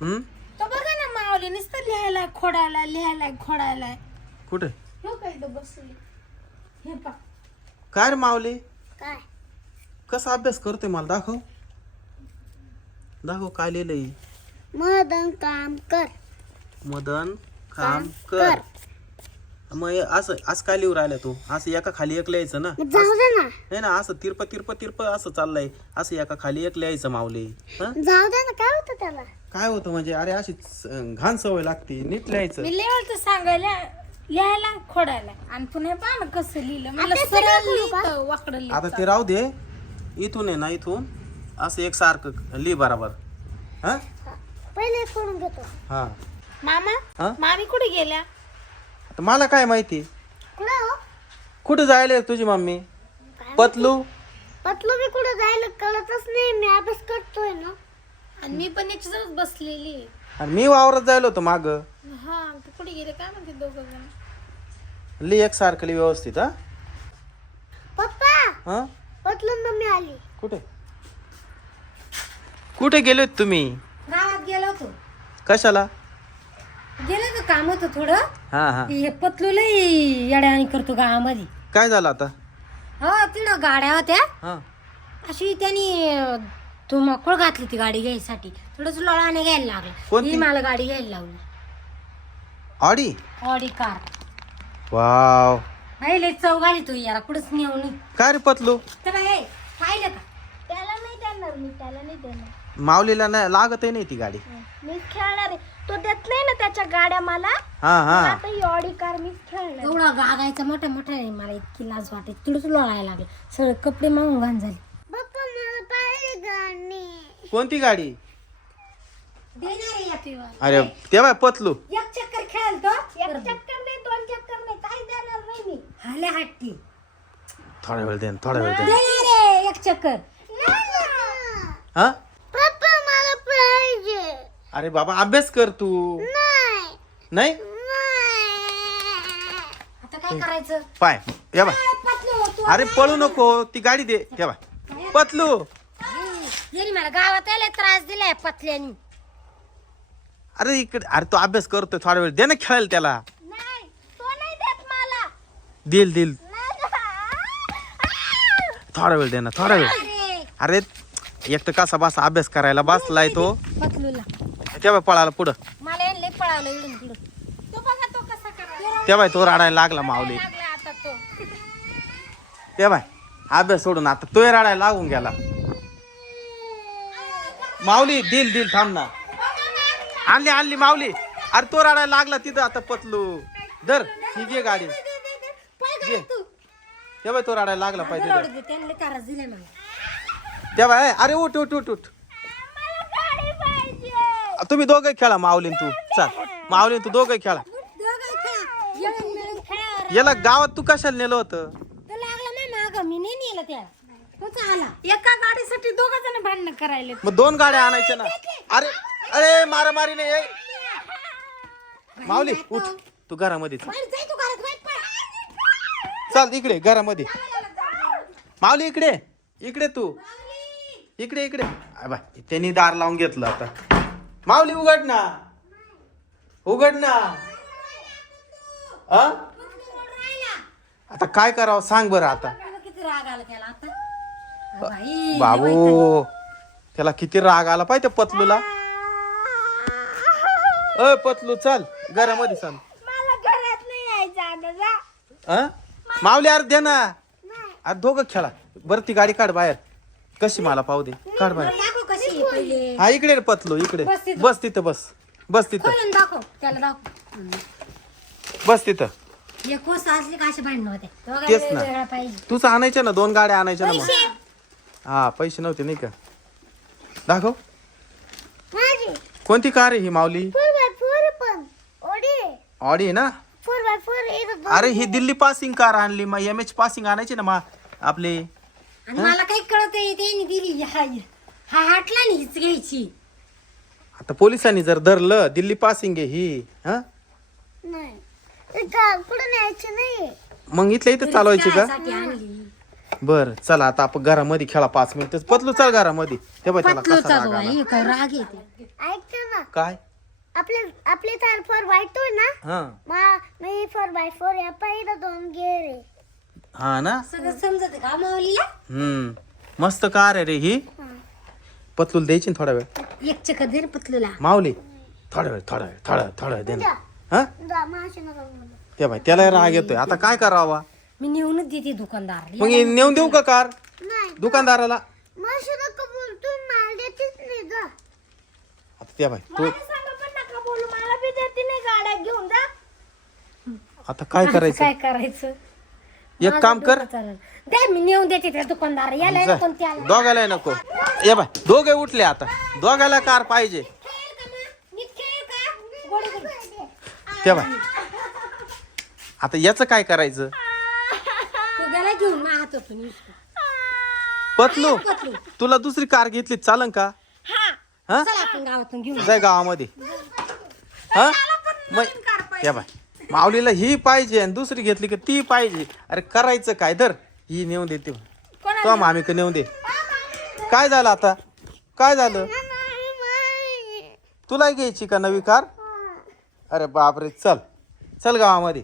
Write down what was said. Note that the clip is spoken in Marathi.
तो बघा ना माऊली नुसतं लिहायला खोडायला कुठे हो काय इथं बसली हे पा काय रे माऊली काय कसा अभ्यास करतोय मला दाखव दाखव काय लिहिलंय मदन काम कर मदन काम कर मग हे असं असं काय लिहू राहिला तू असं एका खाली एक लिहायचं ना जाऊ दे ना नाही ना असं तिरप असं चाललंय असं एका खाली एक लिहायचं माऊली हं? जाऊ दे ना काय होतं त्याला काय होतं म्हणजे अरे अशी घाण सवय लागते नीट लिहायचं मी लिहायला सांगायला लिहायला खोडायला आणि पुन्हा पहा ना कसं लिहिलं मला सरळ लिहितं वाकडं लिहितं. आता ते राहू दे इथून आहे ना इथून असं एक सारखं लिह बराबर हा पहिले करून घेतो हा मामा हा? मामी कुठे गेल्या आता मला काय माहिती कुठं हो कुठे जायला तुझी मम्मी पतलू पतलू मी कुठं जायला कळतच नाही मी अभ्यास करतोय ना आणि मी पण याच्यातच बसलेली आहे. आणि मी वावरत जायला होतो माग हा ते कुठे गेले काय म्हणते दोघं जण लिह एक सारखं लिह व्यवस्थित हा पप्पा हा पतलू मम्मी आली कुठे कुठे गेले होते तुम्ही गावात गेलो होतो कशाला गेलो होतो काम होतं थोडं हा हा हे पतलू लई येड्यावानी करतो गावामध्ये काय झालं आता हो तिथं गाड्या होत्या हा अशी त्यांनी धुमाकूळ घातली ती गाडी घ्यायसाठी थोडंच लोळाने घ्यायला लागलं कोणती? ही मला गाडी घ्यायला लावली ऑडी ऑडी कार वाव लय चौघाली तू याला कुठंच नेऊ नये काय रे पतलू तर हे पाहिलं का त्याला नाही देणार मी त्याला नाही देणार माऊलीला नाही लागतही नाही ती गाडी मी खेळणार आहे तो देत नाही ना त्याच्या गाड्या मला हा हा आता ही ऑडी कार मी खेळणार एवढा गागायचा मोठा मोठा आहे मला इतकी लाज वाटते तिथंच लोळायला लागलं सगळे कपडे मागून घाण झाले पप्पा मला पाहिजे गाणी कोणती गाडी देणार आहे या पिवा. अरे ते बाय पतलू एक चक्कर खेळाल तो एक चक्कर नाही दोन चक्कर नाही काही देणार नाही मी हाले हट्टी थोडा वेळ दे थोडा वेळ दे देणार आहे एक चक्कर हा पप्पा मला पाहिजे अरे बाबा अभ्यास कर तू नाही नाही आता काय करायचं पाय या बाय पतलू तू अरे पळू नको ती गाडी दे या बाय पतलू यांनी मला गावात यायला त्रास दिलाय पतल्यानी अरे इकडे अरे तो अभ्यास करतोय थोडा वेळ दे ना खेळायला त्याला नाही तो नाही देत मला दिल दिल थोडा वेळ दे ना थोडा वेळ अरे अरे एक तर कसा बसा अभ्यास करायला बसलाय तो पतलूला तेव्हा पळाला पुढं मला यांनी लय पळावलं इडून तिडून तो बघा तो कसा करायला तेव्हा तो रडायला लागला माऊली लागला आता तो तेव्हा अभ्यास सोडून आता तो रडायला लागून गेला माऊली दिल दिल थांब ना आणली आणली माऊली अरे तो रडायला लागला तिथं आता पतलू धर ही घे गाडी घे तेव्हा तो रडायला लागला पाहिजे त्यांनी त्रास दिलाय मला तेव्हा अरे उठ उठ उठ उठ तुम्ही दोघे खेळा माऊलीन तू चल माऊलीन तू दोघे खेळा याला गावात तू कशाला नेलं होतं तो लागला नाही माग मी नाही नेलं त्याला तोच आला एका गाडीसाठी दोघ जण भांडण करायले मग दोन गाड्या आणायच्या ना अरे अरे मारामारी नाही ए. माऊली उठ तू घरामध्ये चल. जाय तू घरात बाहेर पळ. चल इकडे घरामध्ये माऊली इकडे इकडे तू इकडे इकडे बाय त्यांनी दार लावून घेतलं आता माऊली उघड ना उघड ना आ? आता काय करावं सांग बरं आता किती राग आला त्याला आता बाई, बाबू त्याला किती राग आला पाहिजे पतलूला अ पतलू चल घरामध्ये चल मला घरात नाही यायचं आता जा माऊली अरे दे ना अरे दोघं खेळा बरं ती गाडी काढ बाहेर कशी मला पाहू दे काढ बाहेर दाखव कशी आहे पहिले हा इकडे रे पतलू इकडे बस तिथं. बस तिथं बस तिथं खोलून दाखव त्याला दाखव बस तिथं हे कोस असले का असे भांडण होते दोघांना तेच ना. वेगवेगळा पाहिजे तुझं आणायचं ना दोन गाड्या आणायच्या ना मग पैसे हा पैसे नव्हते नाही का दाखव माझी कोणती कार आहे ही माऊली 4x4 पण ऑडी ऑडी आहे ना 4x4 एक अरे ही दिल्ली पासिंग कार आणली मग एम एच पासिंग आणायची ना मग आपली आणि मला काही कळत त्यांनी दिली हा हा हाटला नाही हीच घ्यायची आता पोलिसांनी जर धरलं दिल्ली पासिंग आहे ही हा नाही कुठं न्यायचं नाही मग इथल्या इथं चालवायची का साठी आणली बर चला आता आपण घरामध्ये खेळा 5 मिनिटं. पतलू चल घरामध्ये. ते बघ त्याला कसा राग आला. काय राग येते. ऐक ना काय आपले तार 4x2 ना हा मी 4x4 या पहिलं 2 गेअर आहे. हा ना सगळं समजत का माऊलीला. मस्त कार आहे रे ही. पतलूला द्यायची ना थोडा वेळ. एक चक्कर दे रे पतलूला. माऊली थोडा वेळ दे ना. हा जा मावशी नका बोलू. ते बाई त्याला राग येतोय. आता काय करावा. मी नेऊनच देते दुकानदार. मग हे नेऊन देऊ का कार नाही दुकानदाराला. मावशी नका बोलू तू मला देतेच नाही जा. आता त्या बाई तू नका बोलू मला बी देते नाही गाड्या घेऊन जा. आता काय करायचं. काय करायचं. एक काम कर चालेल दे मी नेऊन देते त्या दुकानदार. याला जा. नको त्याला. दोघाला नको. ये बाय दोघे उठले आता. दोघाला कार पाहिजे. त्या बाय आता याचं काय करायचं. तू गेला घेऊन माझ्या हातातून. पतलू तुला दुसरी कार घेतली चालन का. हा चला आपण गावातून घेऊन. जाय गावामध्ये. हा मग या बाय माऊलीला ही पाहिजे आणि दुसरी घेतली की ती पाहिजे. अरे करायचं काय. धर ही नेऊन देते तो मामी का नेऊन दे. काय झालं आता. काय झालं तुला घ्यायची का नवी कार. अरे बापरे चल गावामध्ये.